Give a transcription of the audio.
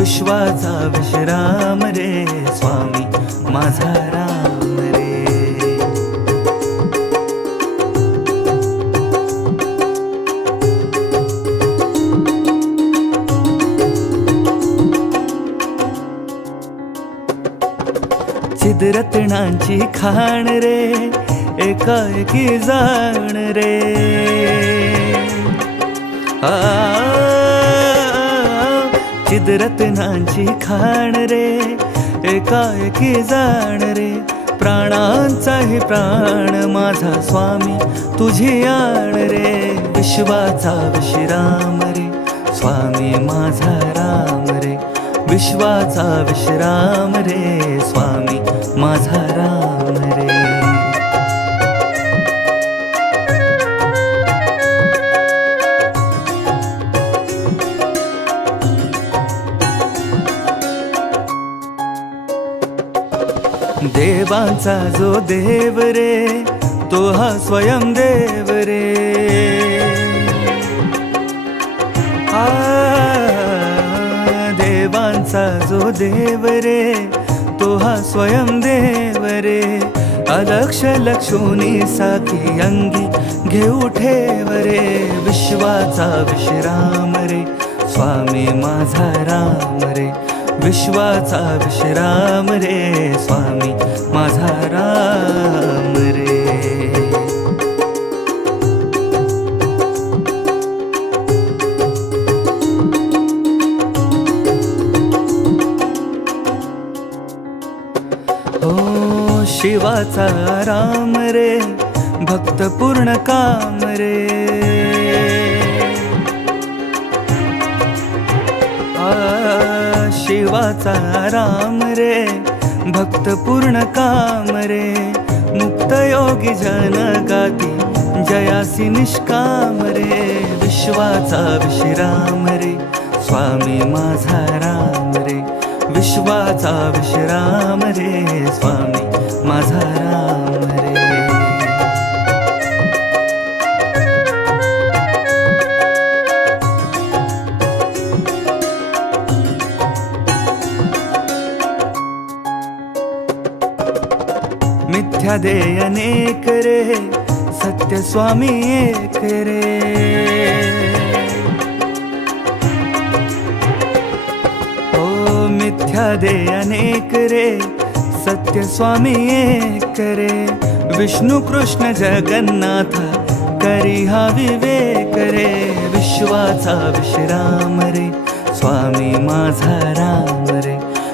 विश्वाचा विश्राम रे स्वामी माझा राम रे. चिदरत्नांची खाण रे एकाएकी जाण रे. आ, चिदरत्नांची खाण रे एकाएकी जाण रे. प्राणांचाही प्राण माझा स्वामी तुझी आण रे. विश्वाचा विश्राम रे स्वामी माझा राम रे. विश्वाचा विश्राम रे स्वामी माझा राम रे. देवांचा जो देव रे तो हा स्वयं देव रे. आ, देवांचा जो देव रे तो हा स्वयं देव रे. अलक्ष लक्ष्मी साखी अंगी घेऊ ठेव रे विश्वाचा विश्राम रे. स्वामी माझा राम रे विश्वाचा विश्राम रे. स्वामी माझा राम रे. हो शिवाचा राम रे भक्त पूर्ण काम रे. आ, शिवाचा राम रे भक्त पूर्ण काम रे मुक्त योगी जन गाती जयासी निष्काम रे विश्वाचा विश्राम रे स्वामी माझा राम रे विश्वाचा विश्राम रे मिथ्या दे अनेक रे सत्य स्वामी एक रे. ओ मिथ्या दे अनेक रे सत्य स्वामी एक रे. विष्णु कृष्ण जगन्नाथ करी हा विवेक रे. विश्वाचा विश्राम रे स्वामी माझा राम रे.